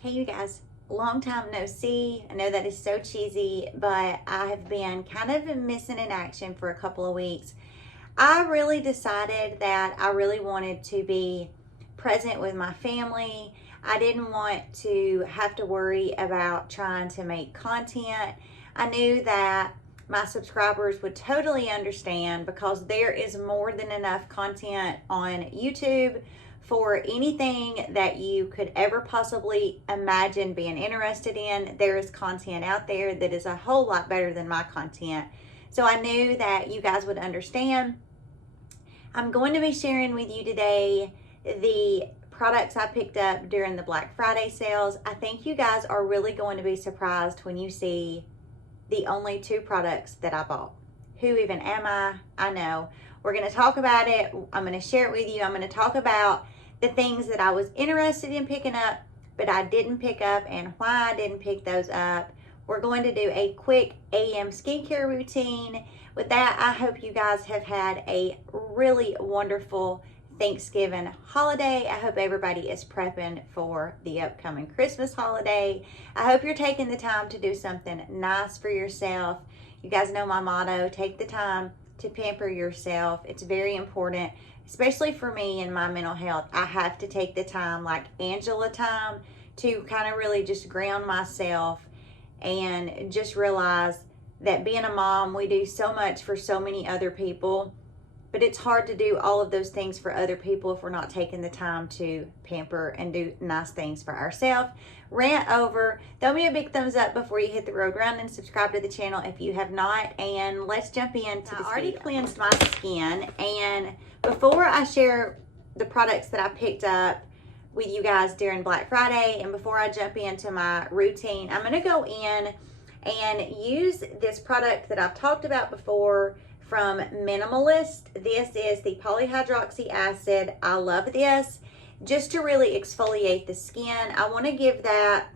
Hey you guys, long time no see. I know that is so cheesy, but I have been kind of missing in action for a couple of weeks. I really decided that I really wanted to be present with my family. I didn't want to have to worry about trying to make content. I knew that my subscribers would totally understand because there is more than enough content on YouTube for anything that you could ever possibly imagine being interested in. There is content out there that is a whole lot better than my content. So I knew that you guys would understand. I'm going to be sharing with you today the products I picked up during the Black Friday sales. I think you guys are really going to be surprised when you see the only 2 products that I bought. Who even am I? I know. We're going to talk about it. I'm going to share it with you. I'm going to talk about the things that I was interested in picking up, but I didn't pick up and why I didn't pick those up. We're going to do a quick AM skincare routine. With that, I hope you guys have had a really wonderful Thanksgiving holiday. I hope everybody is prepping for the upcoming Christmas holiday. I hope you're taking the time to do something nice for yourself. You guys know my motto, take the time to pamper yourself. It's very important, especially for me and my mental health. I have to take the time, like Angela time, to kind of really just ground myself and just realize that being a mom, we do so much for so many other people, but it's hard to do all of those things for other people if we're not taking the time to pamper and do nice things for ourselves. Rant over. Throw me a big thumbs up before you hit the road running. Subscribe to the channel if you have not, and let's jump into this. I already cleansed my skin, and before I share the products that I picked up with you guys during Black Friday, and before I jump into my routine, I'm going to go in and use this product that I've talked about before from Minimalist. This is the polyhydroxy acid. I love this just to really exfoliate the skin. I want to give that,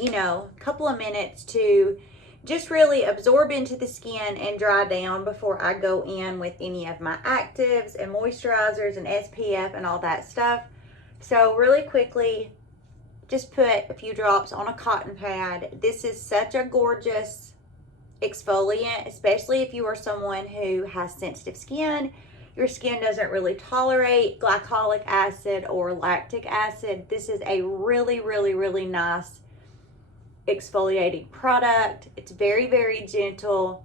a couple of minutes to just really absorb into the skin and dry down before I go in with any of my actives and moisturizers and SPF and all that stuff. So really quickly, just put a few drops on a cotton pad. This is such a gorgeous exfoliant, especially if you are someone who has sensitive skin. Your skin doesn't really tolerate glycolic acid or lactic acid. This is a really, really, really nice exfoliating product. It's very, very gentle,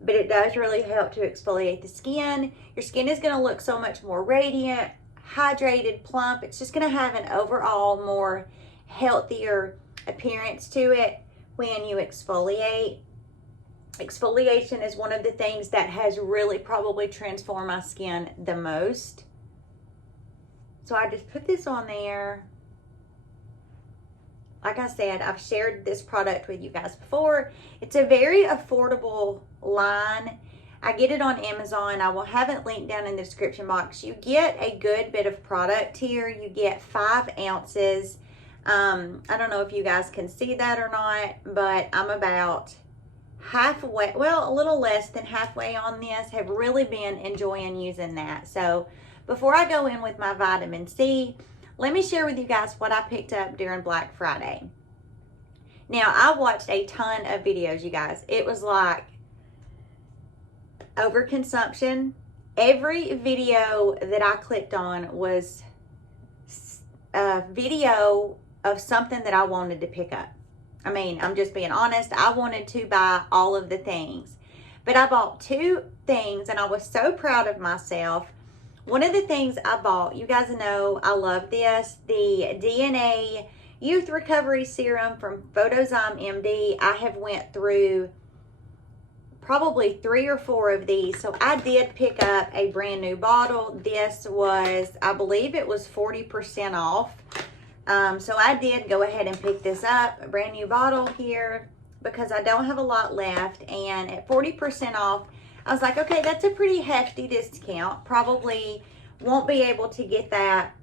but it does really help to exfoliate the skin. Your skin is going to look so much more radiant, hydrated, plump. It's just going to have an overall more healthier appearance to it when you exfoliate. Exfoliation is one of the things that has really probably transformed my skin the most. So I just put this on there. Like I said, I've shared this product with you guys before. It's a very affordable line. I get it on Amazon. I will have it linked down in the description box. You get a good bit of product here. You get 5 ounces. I don't know if you guys can see that or not, but I'm about halfway, well, a little less than halfway on this. Have really been enjoying using that. So before I go in with my vitamin C, let me share with you guys what I picked up during Black Friday. Now, I watched a ton of videos, you guys. It was like overconsumption. Every video that I clicked on was a video of something that I wanted to pick up. I mean, I'm just being honest. I wanted to buy all of the things, but I bought 2 things and I was so proud of myself. One of the things I bought, you guys know I love this, the DNA Youth Recovery Serum from Photozyme MD. I have went through probably 3 or 4 of these. So I did pick up a brand new bottle. This was, I believe it was 40% off. So I did go ahead and pick this up, a brand new bottle here, because I don't have a lot left. And at 40% off, I was like, okay, that's a pretty hefty discount. Probably won't be able to get that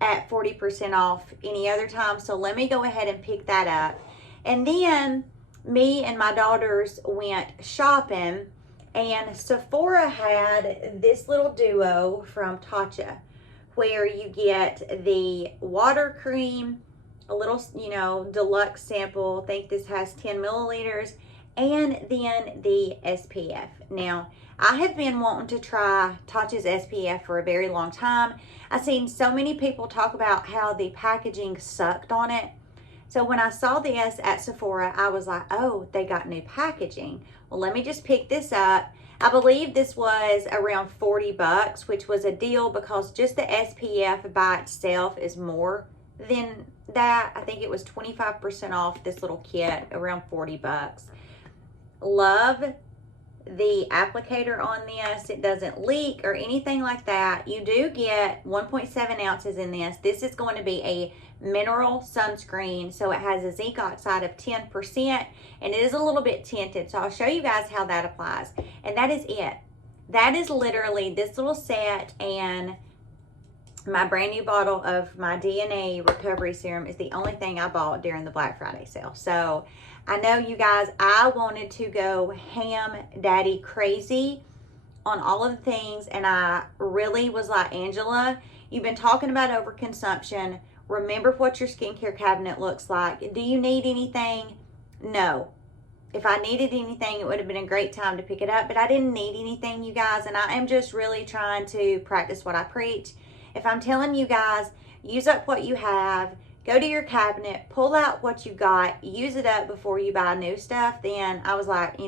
at 40% off any other time. So let me go ahead and pick that up. And then me and my daughters went shopping, and Sephora had this little duo from Tatcha, where you get the water cream, a little, deluxe sample. I think this has 10 milliliters, and then the SPF. Now, I have been wanting to try Tatcha's SPF for a very long time. I've seen so many people talk about how the packaging sucked on it. So when I saw this at Sephora, I was like, oh, they got new packaging. Well, let me just pick this up. I believe this was around 40 bucks, which was a deal because just the SPF by itself is more than that. I think it was 25% off this little kit, around 40 bucks. Love the applicator on this. It doesn't leak or anything like that. You do get 1.7 ounces in this. This is going to be a mineral sunscreen, so it has a zinc oxide of 10%, and it is a little bit tinted, so I'll show you guys how that applies. And that is it. That is literally this little set, and my brand new bottle of my DNA recovery serum is the only thing I bought during the Black Friday sale. So I know you guys, I wanted to go ham daddy crazy on all of the things, and I really was like, Angela, you've been talking about overconsumption. Remember what your skincare cabinet looks like. Do you need anything? No. If I needed anything, it would have been a great time to pick it up, but I didn't need anything, you guys, and I am just really trying to practice what I preach. If I'm telling you guys, use up what you have, go to your cabinet, pull out what you got, use it up before you buy new stuff, then I was like,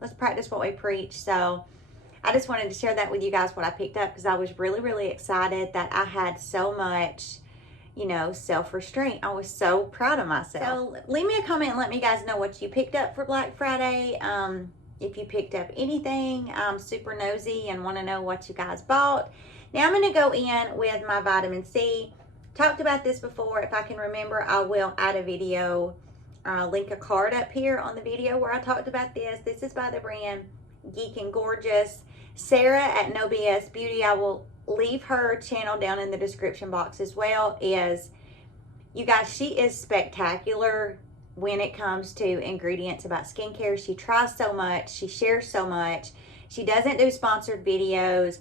let's practice what we preach. So I just wanted to share that with you guys, what I picked up, because I was really, really excited that I had so much self-restraint. I was so proud of myself. So leave me a comment and let me guys know what you picked up for Black Friday. If you picked up anything, I'm super nosy and want to know what you guys bought. Now I'm going to go in with my vitamin C. Talked about this before. If I can remember, I will add a video, link a card up here on the video where I talked about this. This is by the brand Geek and Gorgeous. Sarah at No BS Beauty, I will leave her channel down in the description box as well. You guys, she is spectacular when it comes to ingredients about skincare. She tries so much, she shares so much, she doesn't do sponsored videos.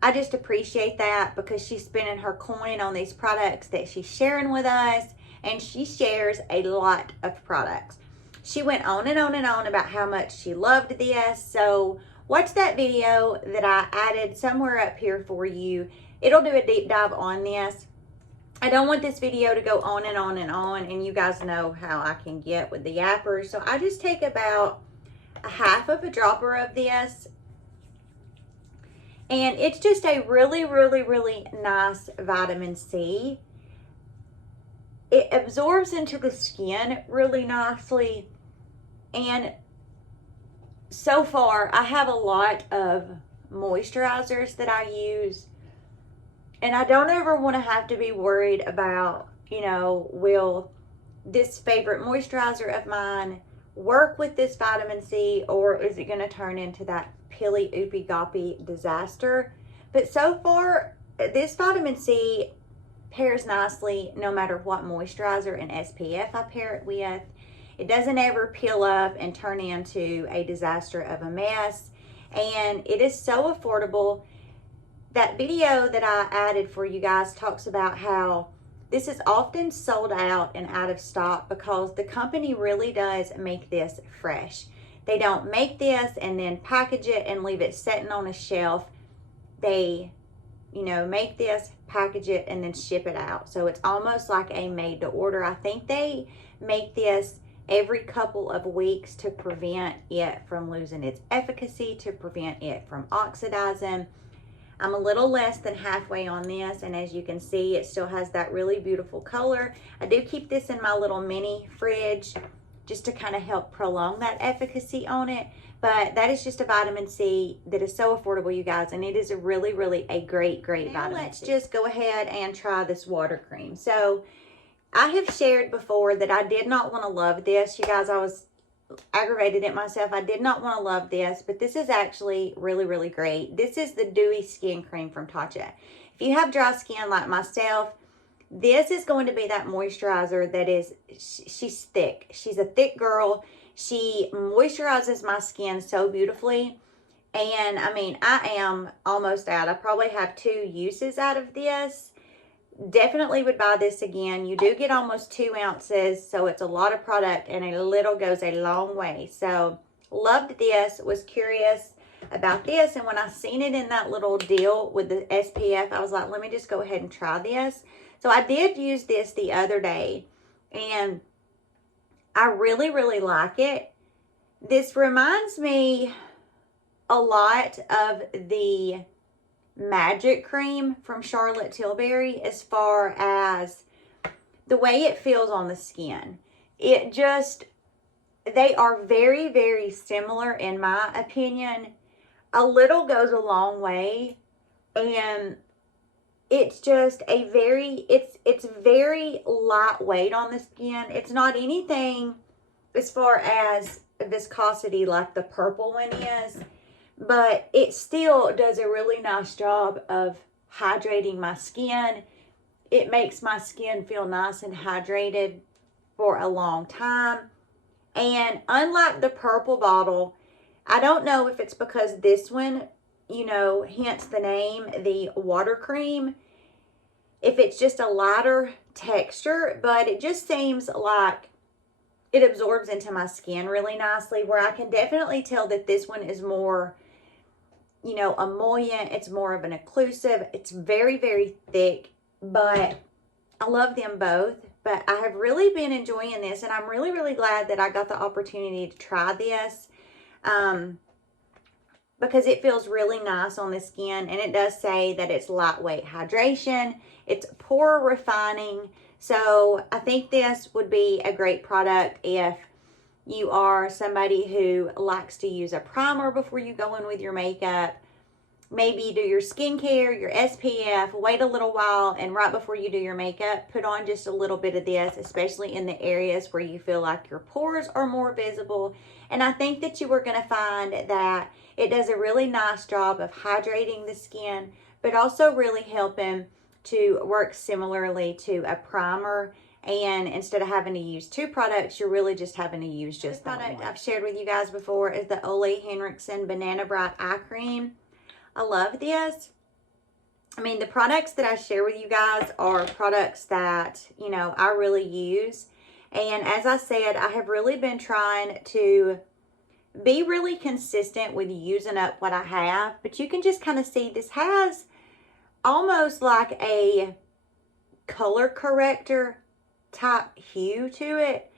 I just appreciate that because she's spending her coin on these products that she's sharing with us, and she shares a lot of products. She went on and on and on about how much she loved this, so watch that video that I added somewhere up here for you. It'll do a deep dive on this. I don't want this video to go on and on and on, and you guys know how I can get with the yappers. So I just take about a half of a dropper of this, and it's just a really, really, really nice vitamin C. It absorbs into the skin really nicely, and so far, I have a lot of moisturizers that I use, and I don't ever want to have to be worried about, will this favorite moisturizer of mine work with this vitamin C, or is it going to turn into that pilly oopy goppy disaster? But so far, this vitamin C pairs nicely no matter what moisturizer and SPF I pair it with. It doesn't ever peel up and turn into a disaster of a mess. And it is so affordable. That video that I added for you guys talks about how this is often sold out and out of stock because the company really does make this fresh. They don't make this and then package it and leave it sitting on a shelf. They, make this, package it, and then ship it out. So it's almost like a made to order. I think they make this every couple of weeks to prevent it from losing its efficacy, to prevent it from oxidizing. I'm a little less than halfway on this, and as you can see, it still has that really beautiful color. I do keep this in my little mini fridge just to kind of help prolong that efficacy on it. But that is just a vitamin C that is so affordable, you guys, and it is a really, really a great vitamin C. Let's just go ahead and try this water cream. So I have shared before that I did not want to love this. You guys, I was aggravated at myself. I did not want to love this, but this is actually really, really great. This is the Dewy Skin Cream from Tatcha. If you have dry skin like myself, this is going to be that moisturizer that is, she's thick. She's a thick girl. She moisturizes my skin so beautifully. And I mean, I am almost out. I probably have 2 uses out of this. Definitely would buy this again. You do get almost 2 ounces, so it's a lot of product, and a little goes a long way. So loved this, was curious about this, and when I seen it in that little deal with the SPF, I was like, let me just go ahead and try this. So I did use this the other day, and I really, really like it. This reminds me a lot of the Magic Cream from Charlotte Tilbury as far as the way it feels on the skin. It just, they are very, very similar in my opinion. A little goes a long way, and it's just a very, it's very lightweight on the skin. It's not anything as far as viscosity like the purple one is, but it still does a really nice job of hydrating my skin. It makes my skin feel nice and hydrated for a long time. And unlike the purple bottle, I don't know if it's because this one, you know, hence the name, the water cream, if it's just a lighter texture, but it just seems like it absorbs into my skin really nicely, where I can definitely tell that this one is more, you know, emollient. It's more of an occlusive. It's very, very thick, but I love them both. But I have really been enjoying this, and I'm really, really glad that I got the opportunity to try this, because it feels really nice on the skin, and it does say that it's lightweight hydration. It's pore refining. So I think this would be a great product if you are somebody who likes to use a primer before you go in with your makeup. Maybe do your skincare, your SPF, wait a little while, and right before you do your makeup, put on just a little bit of this, especially in the areas where you feel like your pores are more visible. And I think that you are going to find that it does a really nice job of hydrating the skin, but also really helping to work similarly to a primer. And instead of having to use 2 products, you're really just having to use just the product I've shared with you guys before is the Ole Henriksen Banana Bright Eye Cream. I love this. I mean, the products that I share with you guys are products that, you know, I really use. And as I said, I have really been trying to be really consistent with using up what I have. But you can just kind of see this has almost like a color corrector type hue to it.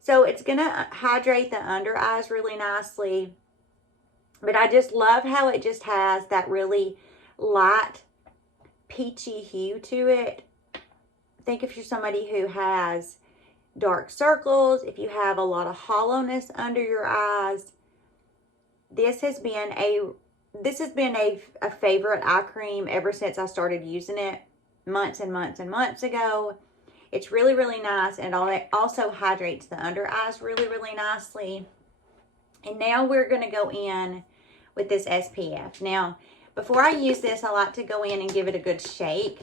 So it's going to hydrate the under eyes really nicely. But I just love how it just has that really light, peachy hue to it. I think if you're somebody who has dark circles, if you have a lot of hollowness under your eyes, this has been a favorite eye cream ever since I started using it months and months and months ago. It's really, really nice, and it also hydrates the under eyes really, really nicely. And now we're going to go in with this SPF. Now, before I use this, I like to go in and give it a good shake.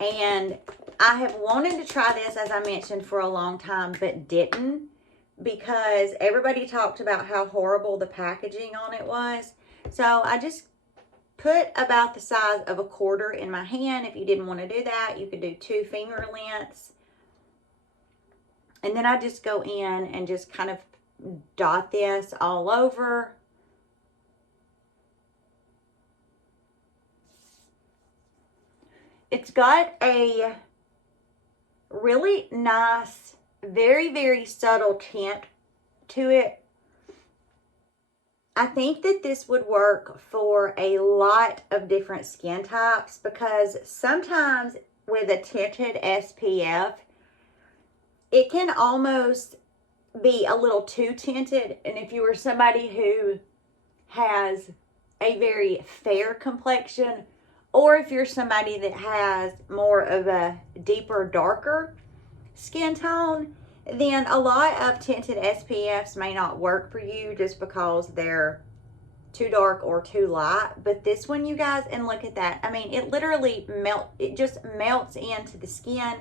And I have wanted to try this, as I mentioned, for a long time, but didn't, because everybody talked about how horrible the packaging on it was. So I just put about the size of a quarter in my hand. If you didn't want to do that, you could do 2 finger lengths. And then I just go in and just kind of dot this all over. It's got a really nice, very, very subtle tint to it. I think that this would work for a lot of different skin types, because sometimes with a tinted SPF, it can almost be a little too tinted. And if you are somebody who has a very fair complexion, or if you're somebody that has more of a deeper, darker skin tone, then a lot of tinted SPFs may not work for you just because they're too dark or too light. But this one, you guys, and look at that. I mean, it literally just melts into the skin.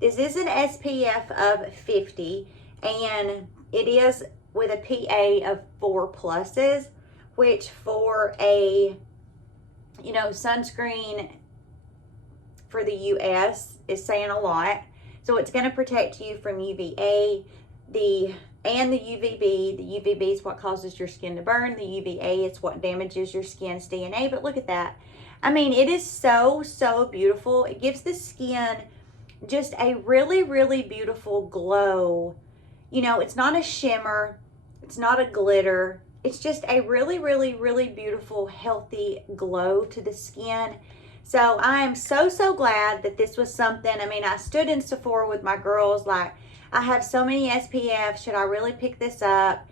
This is an SPF of 50, and it is with a PA of 4 pluses, which for a, sunscreen for the US is saying a lot. So it's going to protect you from UVA, and the UVB. The UVB is what causes your skin to burn. The UVA is what damages your skin's DNA. But look at that. I mean, it is so, so beautiful. It gives the skin just a really, really beautiful glow. It's not a shimmer. It's not a glitter. It's just a really, really, really beautiful, healthy glow to the skin. So I am so, so glad that this was something. I mean, I stood in Sephora with my girls like, I have so many SPF. Should I really pick this up?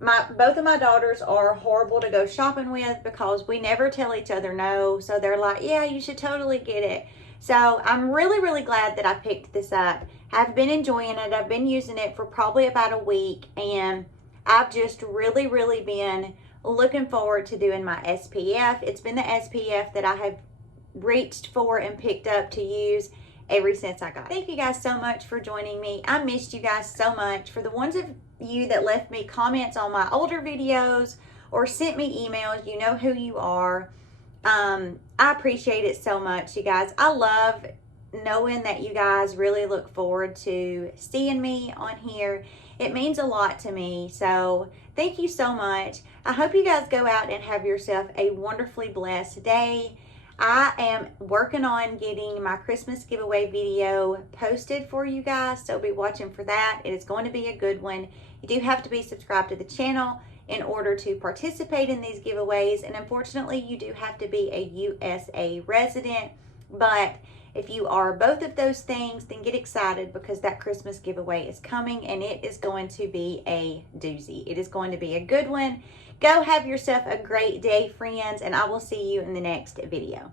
Both of my daughters are horrible to go shopping with because we never tell each other no. So they're like, yeah, you should totally get it. So I'm really, really glad that I picked this up. I've been enjoying it. I've been using it for probably about a week. And I've just really, really been looking forward to doing my SPF. It's been the SPF that I have reached for and picked up to use ever since I got it. Thank you guys so much for joining me. I missed you guys so much. For the ones of you that left me comments on my older videos or sent me emails, you know who you are. I appreciate it so much, you guys. I love knowing that you guys really look forward to seeing me on here. It means a lot to me. So thank you so much. I hope you guys go out and have yourself a wonderfully blessed day. I am working on getting my Christmas giveaway video posted for you guys, so be watching for that. It is going to be a good one. You do have to be subscribed to the channel in order to participate in these giveaways, and unfortunately you do have to be a USA resident. But if you are both of those things, then get excited because that Christmas giveaway is coming and it is going to be a doozy. It is going to be a good one. Go have yourself a great day, friends, and I will see you in the next video.